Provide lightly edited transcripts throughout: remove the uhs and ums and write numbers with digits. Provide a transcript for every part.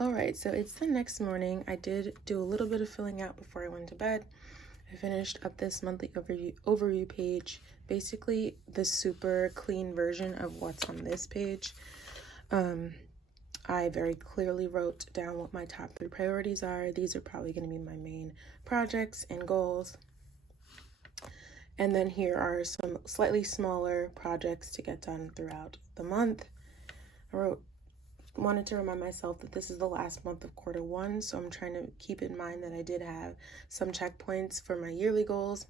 Alright, so it's the next morning. I did do a little bit of filling out before I went to bed. I finished up this monthly overview page, basically the super clean version of what's on this page. I very clearly wrote down what my top 3 priorities are. These are probably going to be my main projects and goals. And then here are some slightly smaller projects to get done throughout the month. I wanted to remind myself that this is the last month of quarter 1, so I'm trying to keep in mind that I did have some checkpoints for my yearly goals.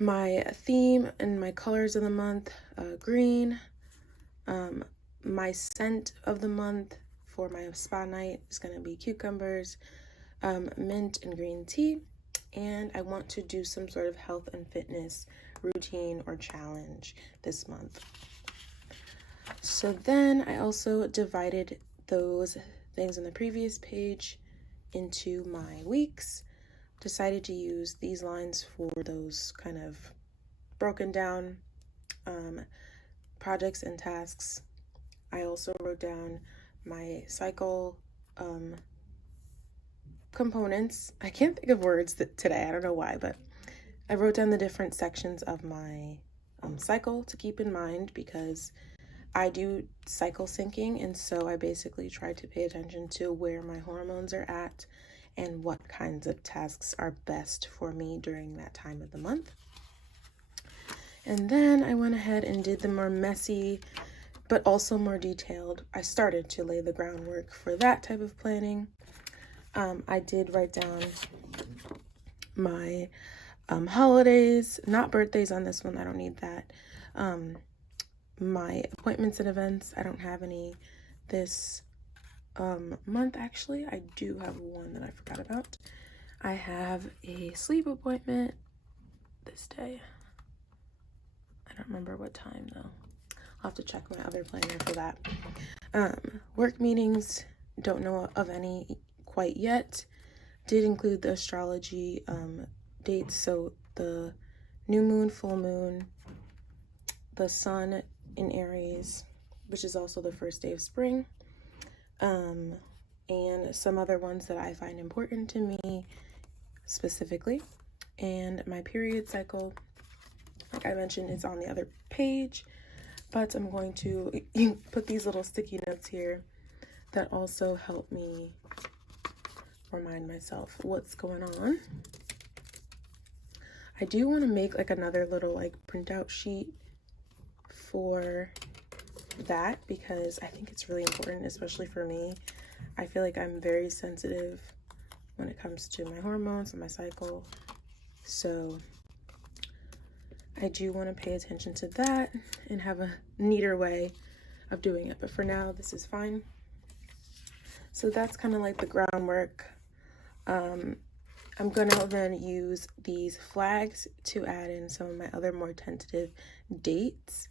My theme and my colors of the month, green. My scent of the month for my spa night is going to be cucumbers, mint and green tea. And I want to do some sort of health and fitness routine or challenge this month. So then I also divided those things on the previous page into my weeks. Decided to use these lines for those kind of broken down projects and tasks. I also wrote down my cycle components. I can't think of words today, I don't know why, but I wrote down the different sections of my cycle to keep in mind, because I do cycle syncing, and so I basically try to pay attention to where my hormones are at and what kinds of tasks are best for me during that time of the month. And then I went ahead and did the more messy but also more detailed. I started to lay the groundwork for that type of planning. I did write down my holidays, not birthdays on this one, I don't need that. My appointments and events, I don't have any this month. Actually, I do have one that I forgot about. I have a sleep appointment this day. I don't remember what time though. I'll have to check my other planner for that. Work meetings, don't know of any quite yet. Did include the astrology dates, so the new moon, full moon, the sun in Aries, which is also the first day of spring, and some other ones that I find important to me specifically. And my period cycle, like I mentioned, is on the other page, but I'm going to put these little sticky notes here that also help me remind myself what's going on. I do want to make like another little like printout sheet for that, because I think it's really important, especially for me. I feel like I'm very sensitive when it comes to my hormones and my cycle, so I do want to pay attention to that and have a neater way of doing it, but for now this is fine. So that's kind of like the groundwork. I'm gonna then use these flags to add in some of my other more tentative dates.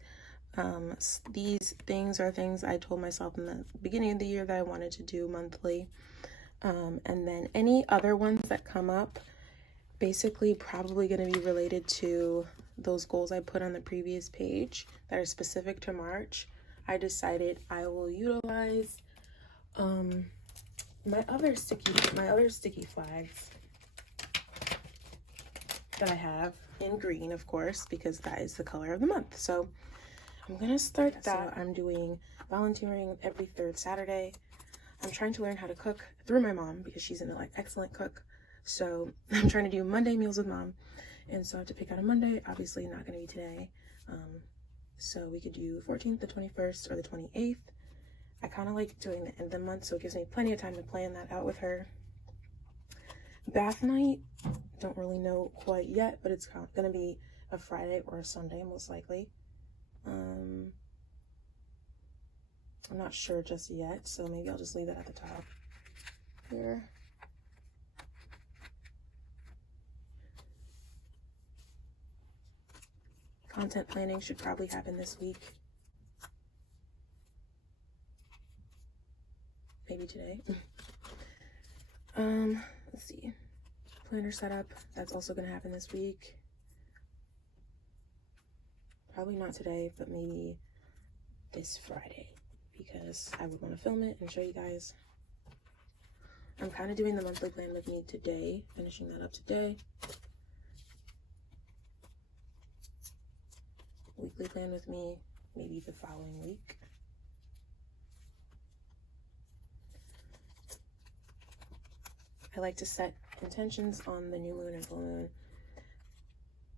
These things are things I told myself in the beginning of the year that I wanted to do monthly. And then any other ones that come up, basically probably going to be related to those goals I put on the previous page that are specific to March. I decided I will utilize my other sticky flags that I have in green, of course, because that is the color of the month. So I'm gonna start that. I'm doing volunteering every 3rd Saturday. I'm trying to learn how to cook through my mom, because she's an excellent cook. So I'm trying to do Monday meals with mom, and so I have to pick out a Monday. Obviously not going to be today. So we could do 14th, the 21st, or the 28th. I kind of like doing the end of the month, so it gives me plenty of time to plan that out with her. Bath night, don't really know quite yet, but it's going to be a Friday or a Sunday, most likely. I'm not sure just yet, so maybe I'll just leave that at the top here. Content planning should probably happen this week. Maybe today. Let's see. Planner setup, that's also gonna happen this week. Probably not today, but maybe this Friday, because I would want to film it and show you guys. I'm kind of doing the monthly plan with me today, finishing that up today. Weekly plan with me, maybe the following week. I like to set intentions on the new moon and full moon,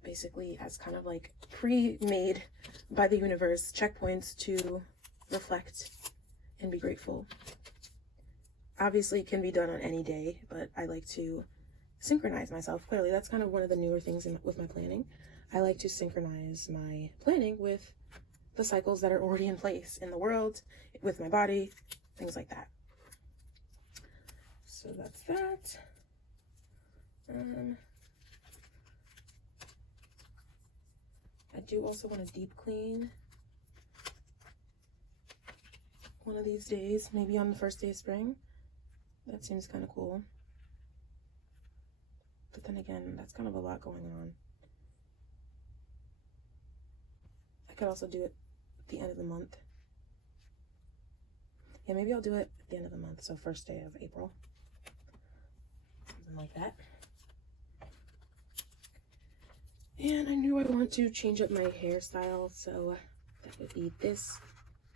basically as kind of like pre-made by the universe checkpoints to reflect and be grateful. Obviously it can be done on any day, but I like to synchronize myself. Clearly that's kind of one of the newer things with my planning. I like to synchronize my planning with the cycles that are already in place in the world, with my body, things like that. So that's that. I do also want to deep clean one of these days, maybe on the first day of spring. That seems kind of cool. But then again, that's kind of a lot going on. I could also do it at the end of the month. Yeah, maybe I'll do it at the end of the month, so first day of April. Something like that. And I knew I want to change up my hairstyle, so that would be this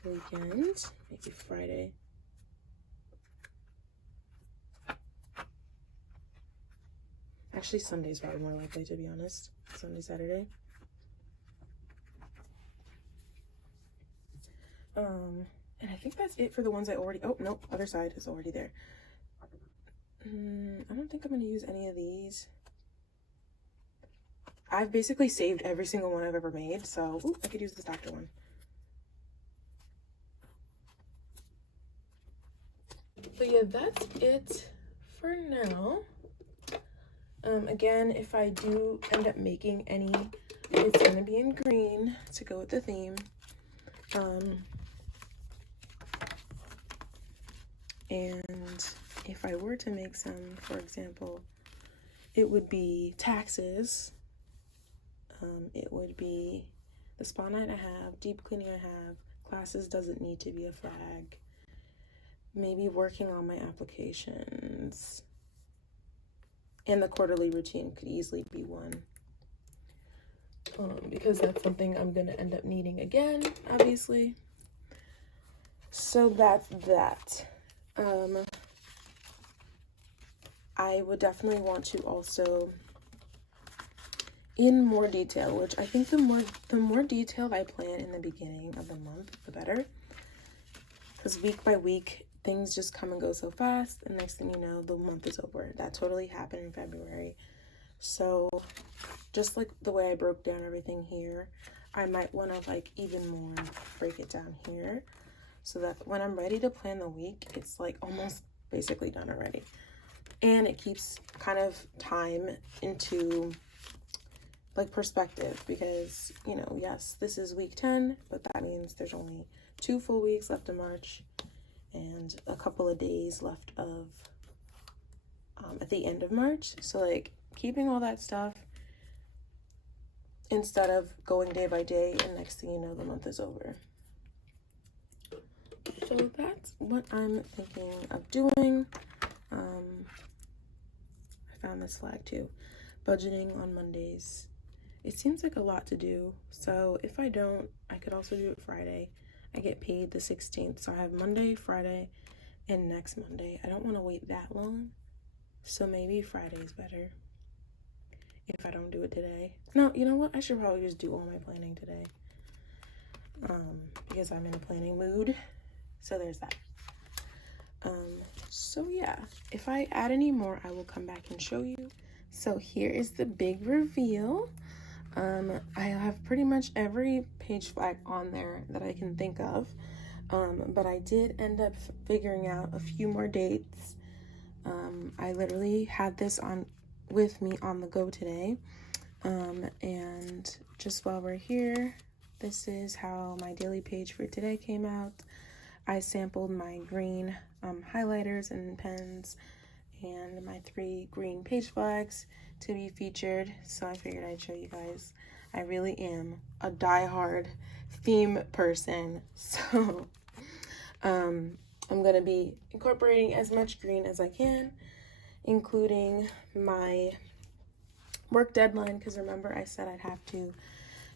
weekend, maybe Friday. Actually, Sunday's probably more likely, to be honest. Sunday, Saturday. And I think that's it for the ones I already, oh, nope, other side is already there. I don't think I'm going to use any of these. I've basically saved every single one I've ever made, so ooh, I could use this doctor one. But yeah, that's it for now. Again, if I do end up making any, it's gonna be in green to go with the theme. And if I were to make some, for example, it would be taxes. It would be the spa night I have, deep cleaning I have, classes doesn't need to be a flag, maybe working on my applications, and the quarterly routine could easily be one. Because that's something I'm going to end up needing again, obviously. So that's that. I would definitely want to also, in more detail, which I think the more detailed I plan in the beginning of the month, the better. Because week by week, things just come and go so fast, and next thing you know, the month is over. That totally happened in February. So just like the way I broke down everything here, I might want to like even more break it down here, so that when I'm ready to plan the week, it's like almost basically done already. And it keeps kind of time into like perspective, because, you know, yes, this is week 10, but that means there's only 2 full weeks left of March and a couple of days left of at the end of March. So like keeping all that stuff instead of going day by day, and next thing you know, the month is over. So that's what I'm thinking of doing. I found this flag too. Budgeting on Mondays. It seems like a lot to do. So if I don't, I could also do it Friday. I get paid the 16th. So I have Monday, Friday, and next Monday. I don't want to wait that long. So maybe Friday is better if I don't do it today. No, you know what? I should probably just do all my planning today. Because I'm in a planning mood. So there's that. So yeah, if I add any more, I will come back and show you. So here is the big reveal. I have pretty much every page flag on there that I can think of. But I did end up figuring out a few more dates. I literally had this on with me on the go today. And just while we're here, this is how my daily page for today came out. I sampled my green highlighters and pens and my 3 green page flags to be featured, so I figured I'd show you guys. I really am a die-hard theme person, so I'm going to be incorporating as much green as I can, including my work deadline, because remember I said I'd have to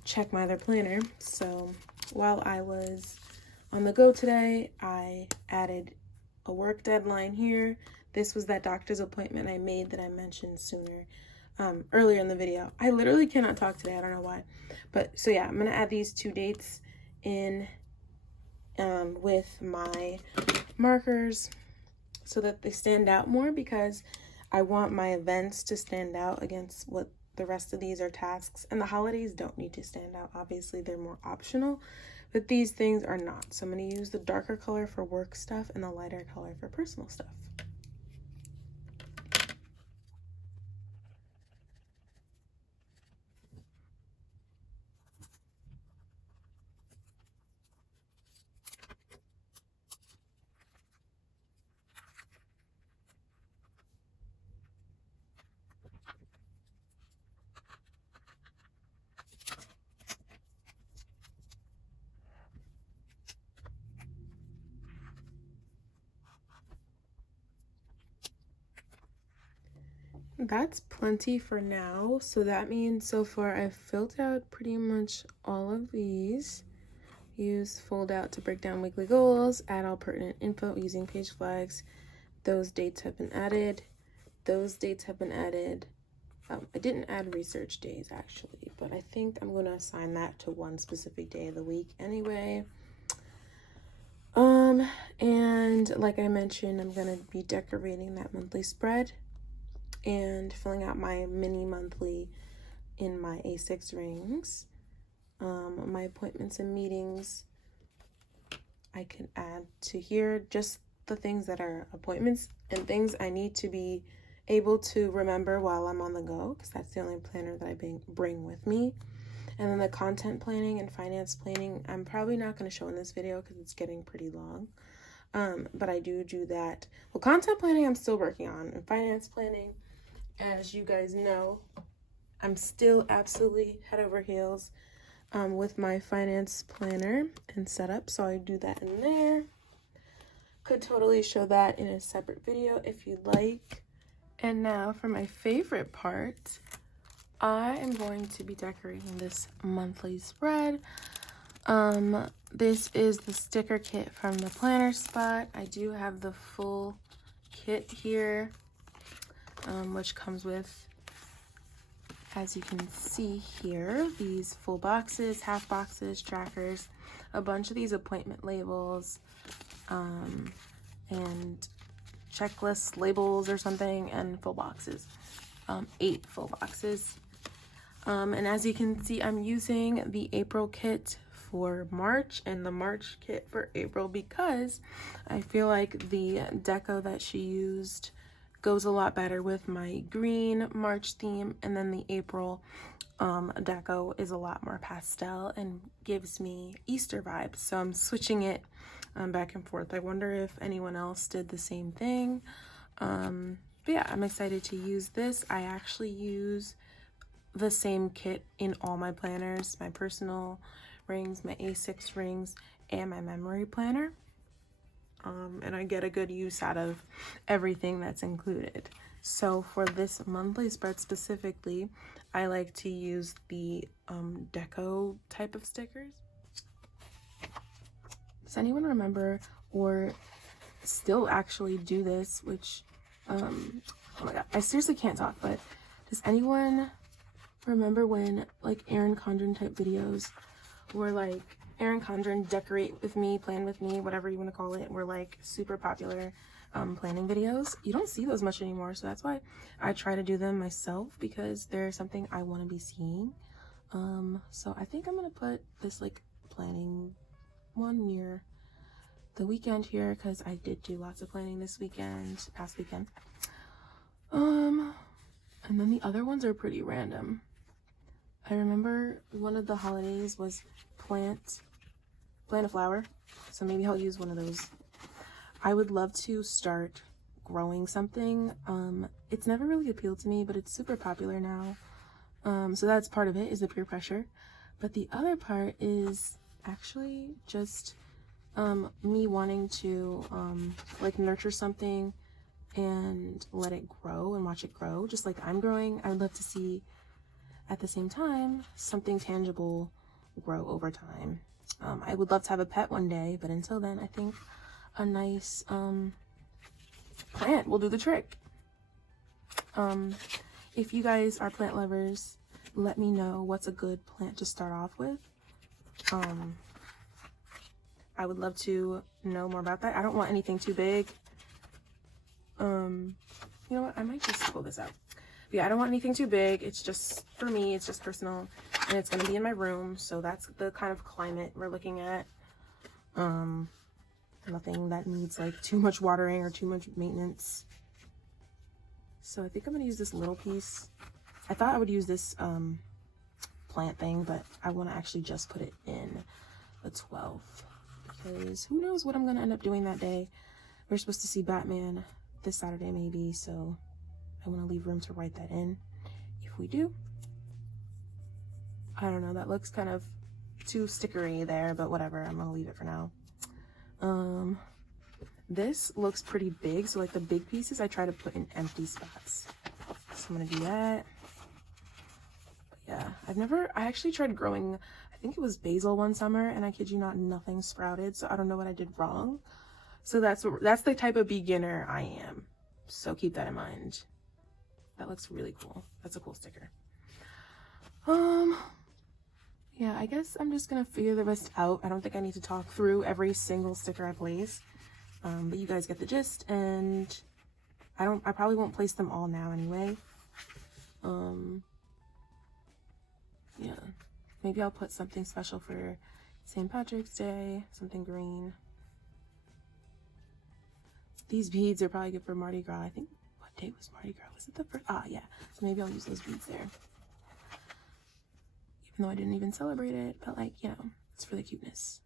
check my other planner. So while I was on the go today, I added a work deadline here. This was that doctor's appointment I made that I mentioned earlier in the video. I literally cannot talk today. I don't know why. But so yeah, I'm going to add these 2 dates in with my markers so that they stand out more, because I want my events to stand out against what the rest of these are tasks. And the holidays don't need to stand out. Obviously, they're more optional, but these things are not. So I'm going to use the darker color for work stuff and the lighter color for personal stuff. That's plenty for now. So that means so far I've filled out pretty much all of these. Use fold out to break down weekly goals, add all pertinent info using page flags. Those dates have been added. Those dates have been added. I didn't add research days actually, but I think I'm going to assign that to one specific day of the week anyway. And like I mentioned, I'm going to be decorating that monthly spread and filling out my mini monthly in my A6 rings. My appointments and meetings, I can add to here just the things that are appointments and things I need to be able to remember while I'm on the go, because that's the only planner that I bring with me. And then the content planning and finance planning, I'm probably not going to show in this video because it's getting pretty long. But I do that. Well, content planning I'm still working on, and finance planning, as you guys know, I'm still absolutely head over heels with my finance planner and setup, so I do that in there. Could totally show that in a separate video if you'd like. And now for my favorite part, I am going to be decorating this monthly spread. This is the sticker kit from the planner spot. I do have the full kit here, which comes with, as you can see here, these full boxes, half boxes, trackers, a bunch of these appointment labels, and checklist labels or something, and full boxes, 8 full boxes. And as you can see, I'm using the April kit for March and the March kit for April, because I feel like the deco that she used goes a lot better with my green March theme, and then the April deco is a lot more pastel and gives me Easter vibes. So I'm switching it back and forth. I wonder if anyone else did the same thing. But yeah, I'm excited to use this. I actually use the same kit in all my planners, my personal rings, my A6 rings, and my memory planner. And I get a good use out of everything that's included. So for this monthly spread specifically, I like to use the deco type of stickers. Does anyone remember or still actually do this, which, oh my god, I seriously can't talk, but does anyone remember when like Erin Condren type videos were like, Erin Condren decorate with me, plan with me, whatever you want to call it, were like super popular planning videos? You don't see those much anymore, so that's why I try to do them myself, because they're something I want to be seeing. So I think I'm gonna put this like planning one near the weekend here, because I did do lots of planning this past weekend. And then the other ones are pretty random. I remember one of the holidays was plant a flower, so maybe I'll use one of those. I would love to start growing something. It's never really appealed to me, but it's super popular now. So that's part of it, is the peer pressure. But the other part is actually just me wanting to like nurture something and let it grow and watch it grow just like I'm growing. I would love to see at the same time something tangible grow over time. I would love to have a pet one day, but until then I think a nice plant will do the trick. If you guys are plant lovers, let me know what's a good plant to start off with. I would love to know more about that. I don't want anything too big. You know what? I might just pull this out. But yeah, I don't want anything too big. It's just, for me, it's just personal. And it's going to be in my room. So that's the kind of climate we're looking at. Nothing that needs like too much watering or too much maintenance. So I think I'm going to use this little piece. I thought I would use this plant thing, but I want to actually just put it in the 12. Because who knows what I'm going to end up doing that day. We're supposed to see Batman this Saturday maybe, so I want to leave room to write that in if we do. I don't know, that looks kind of too stickery there, but whatever, I'm going to leave it for now. This looks pretty big, so like the big pieces I try to put in empty spots. So I'm going to do that. But yeah, I actually tried growing, I think it was basil one summer, and I kid you not, nothing sprouted, so I don't know what I did wrong. So that's the type of beginner I am. So keep that in mind. That looks really cool. That's a cool sticker. Yeah, I guess I'm just gonna figure the rest out. I don't think I need to talk through every single sticker I place. But you guys get the gist, and I probably won't place them all now anyway. Yeah. Maybe I'll put something special for St. Patrick's Day, something green. These beads are probably good for Mardi Gras. I think, what day was Mardi Gras? Was it the first? Ah, yeah. So maybe I'll use those beads there. Even though I didn't even celebrate it, but like, you know, it's for the cuteness.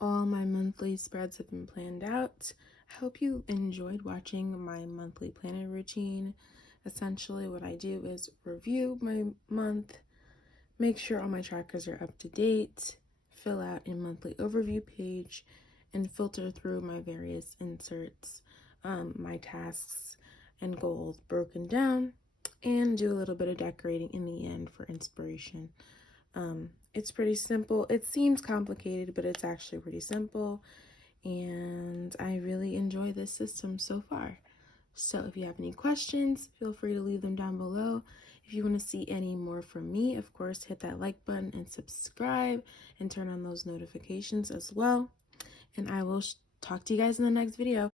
All my monthly spreads have been planned out. I hope you enjoyed watching my monthly planner routine. Essentially what I do is review my month, make sure all my trackers are up to date, fill out a monthly overview page, and filter through my various inserts, my tasks and goals broken down, and do a little bit of decorating in the end for inspiration. It's pretty simple. It seems complicated, but it's actually pretty simple, and I really enjoy this system so far. So if you have any questions, feel free to leave them down below. If you want to see any more from me, of course, hit that like button and subscribe and turn on those notifications as well. And I will talk to you guys in the next video.